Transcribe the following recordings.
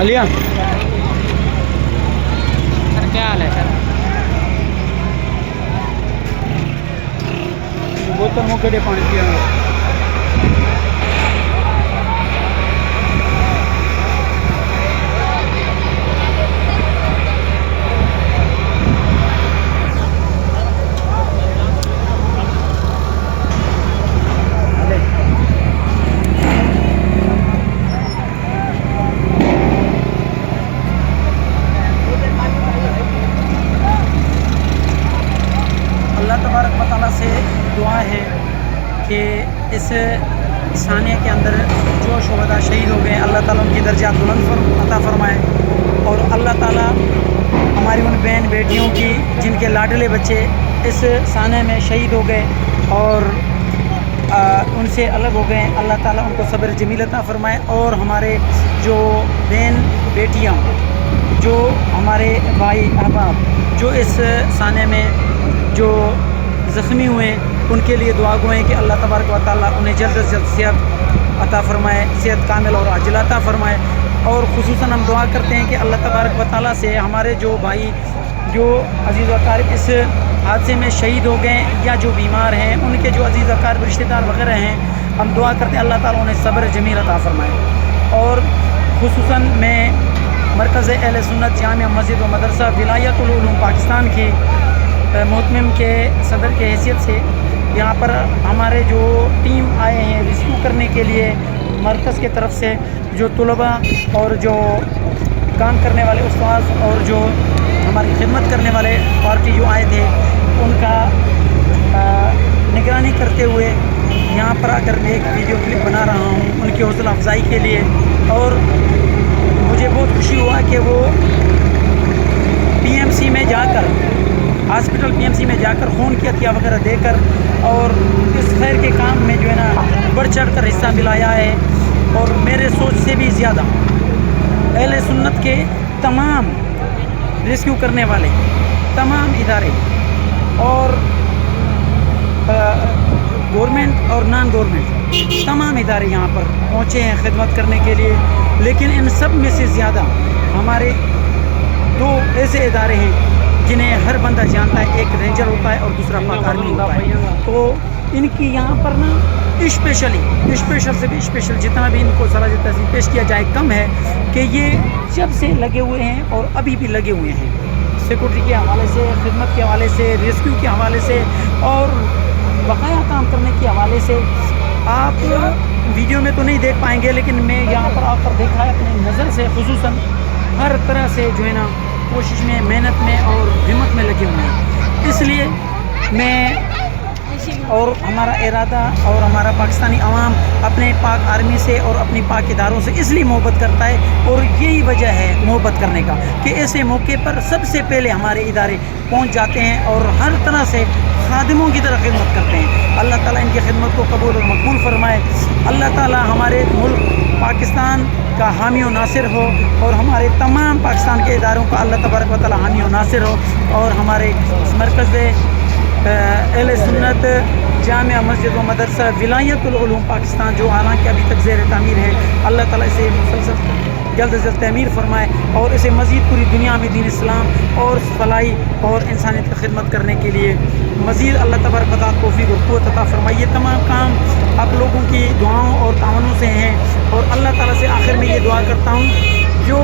علیہ سر کیا حال ہے سر؟ بوتل منہ کڑے پانی پیا اللہ تبارک و تعالیٰ سے دعا ہے کہ اس ثانیہ کے اندر جو شہداء شہید ہو گئے اللہ تعالیٰ ان کی درجات بلند عطا فرمائے، اور اللہ تعالیٰ ہماری ان بہن بیٹیوں کی جن کے لاڈلے بچے اس ثانیہ میں شہید ہو گئے اور ان سے الگ ہو گئے، اللہ تعالیٰ ان کو صبر جمیل عطا فرمائے، اور ہمارے جو بہن بیٹیاں جو ہمارے بھائی احباب جو اس ثانیہ میں جو زخمی ہوئے ان کے لیے دعا گوئیں کہ اللہ تبارک و تعالیٰ انہیں جلد از جلد صحت عطا فرمائے، صحت کامل اور عاجلہ عطا فرمائے۔ اور خصوصاً ہم دعا کرتے ہیں کہ اللہ تبارک و تعالیٰ سے ہمارے جو بھائی جو عزیز و اقارب اس حادثے میں شہید ہو گئے یا جو بیمار ہیں ان کے جو عزیز و اقارب رشتہ دار وغیرہ ہیں، ہم دعا کرتے ہیں اللہ تعالیٰ انہیں صبر جمیل عطا فرمائے۔ اور خصوصاً میں مرکز اہل سنت جامع مسجد و مدرسہ ولایت العلوم پاکستان کی محتمم کے صدر کے حیثیت سے یہاں پر ہمارے جو ٹیم آئے ہیں ریسکیو کرنے کے لیے مرکز کے طرف سے، جو طلباء اور جو کام کرنے والے استاذ اور جو ہماری خدمت کرنے والے پارٹی جو آئے تھے ان کا نگرانی کرتے ہوئے یہاں پر آ کر میں ایک ویڈیو کلپ بنا رہا ہوں ان کی حوصلہ افزائی کے لیے۔ اور مجھے بہت خوشی ہوا کہ وہ پی ایم سی میں جا کر ہاسپٹل پی ایم سی میں جا کر خون کی عطیہ وغیرہ دے کر اور اس خیر کے کام میں جو ہے نا بڑھ چڑھ کر حصہ ملایا ہے، اور میرے سوچ سے بھی زیادہ اہل سنت کے تمام ریسکیو کرنے والے تمام ادارے اور گورنمنٹ اور نان گورنمنٹ تمام ادارے یہاں پر پہنچے ہیں خدمت کرنے کے لیے، لیکن ان سب میں سے زیادہ ہمارے دو ایسے ادارے ہیں جنہیں ہر بندہ جانتا ہے، ایک رینجر ہوتا ہے اور دوسرا پاک آرمی ہوتا ہے۔ تو ان کی یہاں پر نا اسپیشل سے بھی اسپیشل جتنا بھی ان کو صلاح تحسین پیش کیا جائے کم ہے کہ یہ جب سے لگے ہوئے ہیں اور ابھی بھی لگے ہوئے ہیں، سیکورٹی کے حوالے سے، خدمت کے حوالے سے، ریسکیو کے حوالے سے اور بقایا کام کرنے کے حوالے سے۔ آپ ویڈیو میں تو نہیں دیکھ پائیں گے، لیکن میں یہاں پر آ کر دیکھا ہے اپنی نظر سے، خصوصاً ہر طرح سے جو ہے نا کوشش میں، محنت میں اور ہمت میں لگے ہوئے ہیں۔ اس لیے میں اور ہمارا ارادہ اور ہمارا پاکستانی عوام اپنے پاک آرمی سے اور اپنی پاک اداروں سے اس لیے محبت کرتا ہے، اور یہی وجہ ہے محبت کرنے کا کہ ایسے موقع پر سب سے پہلے ہمارے ادارے پہنچ جاتے ہیں اور ہر طرح سے خادموں کی طرح خدمت کرتے ہیں۔ اللہ تعالیٰ ان کی خدمت کو قبول اور مقبول فرمائے۔ اللہ تعالیٰ ہمارے ملک پاکستان کا حامی و ناصر ہو، اور ہمارے تمام پاکستان کے اداروں کا اللہ تبارک و تعالیٰ حامی و ناصر ہو، اور ہمارے مرکز اہل سنت جامع مسجد و مدرسہ ولایت العلوم پاکستان جو حالانکہ ابھی تک زیر تعمیر ہے، اللہ تعالیٰ اسے مسلسل جلد از جلد تعمیر فرمائے اور اسے مزید پوری دنیا میں دین اسلام اور فلاحی اور انسانیت کی خدمت کرنے کے لیے مزید اللہ تبارک و تعالیٰ توفیق اور قوت عطا فرمائے۔ یہ تمام کام آپ لوگوں کی دعاؤں اور تعاونوں سے ہیں، اور اللہ تعالیٰ سے آخر میں یہ دعا کرتا ہوں جو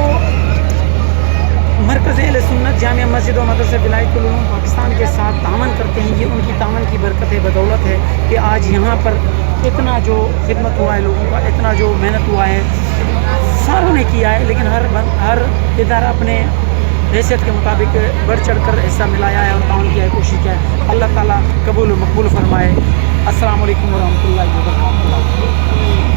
مرکز اہل سنت جامع مسجد و مدرسہ ولایت العلوم پاکستان کے ساتھ تعاون کرتے ہیں، یہ ان کی تعاون کی برکت ہے، بدولت ہے کہ آج یہاں پر اتنا جو خدمت ہوا ہے لوگوں کا، اتنا جو محنت ہوا ہے، ساروں نے کیا ہے، لیکن ہر ادارہ اپنے حیثیت کے مطابق بڑھ چڑھ کر حصہ ملایا ہے اور تعاون کیا ہے، کوشش کیا ہے۔ اللہ تعالیٰ قبول و مقبول فرمائے۔ السلام علیکم ورحمۃ اللہ وبرکاتہ۔